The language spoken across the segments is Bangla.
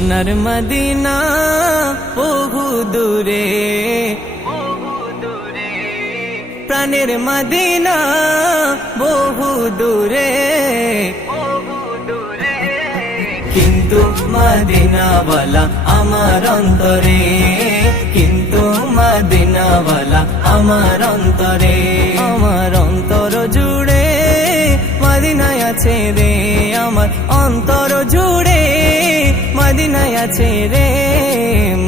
সোনার মদিনা বহু দূরে, প্রাণের মদিনা বহু দূরে, কিন্তু মদিনাওয়ালা আমার অন্তরে, কিন্তু মদিনাওয়ালা আমার অন্তরে, আমার অন্তর জুড়ে মদিনায় আছে রে, আমার অন্তর জুড়ে মদিনায় আছে রে।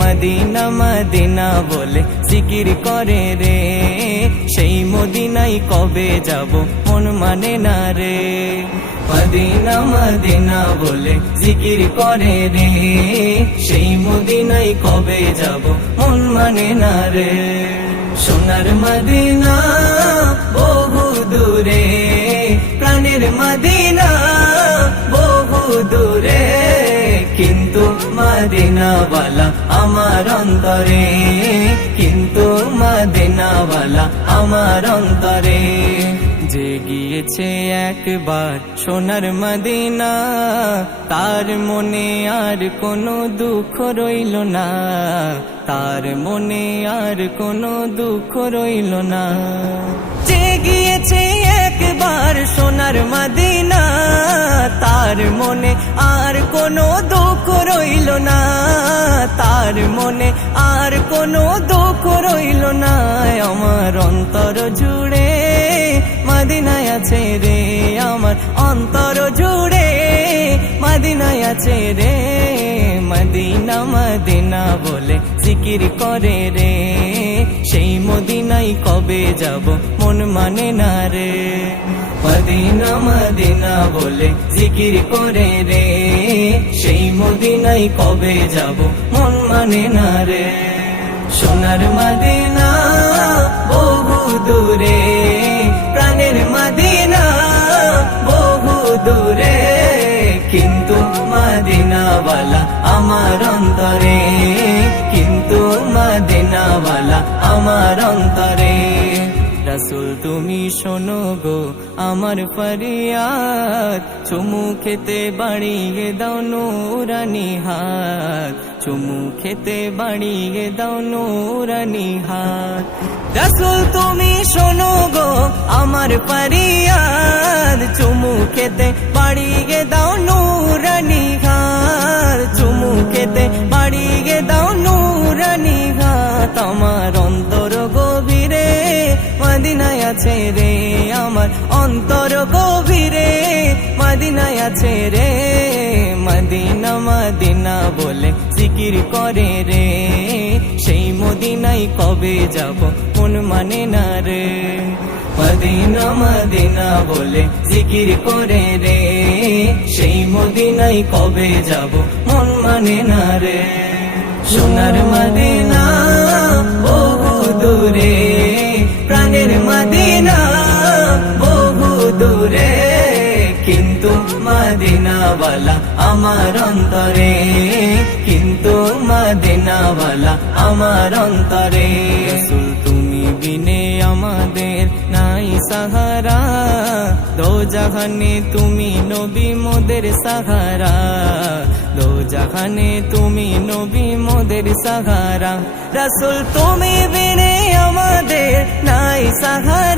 মদিনা মদিনা বলে জিকির করে রে, সেই মদিনায় কবে যাব মন মানে না রে। মদিনা মদিনা বলে জিকির করে রে, সেই মদিনায় কবে যাব মন মানে না রে। সোনার মদিনা বহু দূরে, প্রাণের মদিনা বহু দূরে, কিন্তু মদিনাওয়ালা আমার অন্তরে, কিন্তু মদিনাওয়ালা আমার অন্তরে। যে গিয়েছে একবার সোনার মদিনা, তার মনে আর কোনো দুঃখ রইল না, তার মনে আর কোনো দুঃখ রইল না। যে গিয়েছে একবার সোনার মদিনা, তার মনে আর কোনো দুঃখ রইল না, তার মনে আর কোনো দুঃখ রইল না। আমার অন্তর জুড়ে মদিনায় আছে রে, আমার অন্তর জুড়ে মদিনায় আছে রে। মদিনা মদিনা বলে জিকির করে রে, সেই মদিনায় কবে যাব মন মানে না রে। মদিনা মদিনা বলে জিকির করে রে, সেই মদিনায় কবে যাব মন মানে না রে। সোনার মদিনা বহু দূরে, প্রাণের মদিনা বহু দূরে, কিন্তু মদিনাওয়ালা আমার অন্তরে, কিন্তু মদিনাওয়ালা আমার অন্তরে। রাসূল তুমি শোনো গো আমার ফরিয়াদ, চুমু খেতে বাড়িয়ে দাও নুরানি হাত, চুমু খেতে বাড়িয়ে দাও নুরানি হাত। রাসূল তুমি শোনো গো আমার ফরিয়াদ, চুমু খেতে বাড়িয়ে দাও নুরানি হাত, চুমু খেতে বাড়িয়ে দাও নুরানি হাত। আমার অন্তর গভীরে মদিনায় আছে রে, আমার অন্তর গভীরে মদিনায় আছে রে। মদিনা মদিনা বলে জিকির করে রে, সেই মদিনায় কবে যাব মন মানে না রে। মদিনা মদিনা বলে জিকির করে রে, সেই মদিনায় কবে যাব মন মানে না রে। সোনার মদিনা বহু দূরে, প্রাণের মদিনা বহু দূরে, কিন্তু মদিনাওয়ালা আমার অন্তরে, কিন্তু মদিনাওয়ালা আমার অন্তরে। রাসূল তুমি বিনে আমাদের নাই সাহারা, দোজাহানে তুমি নবী মোদের সাহারা, দোজাহানে তুমি নবী মোদের সাহারা। রাসূল তুমি বিনে আমাদের নাই সাহারা,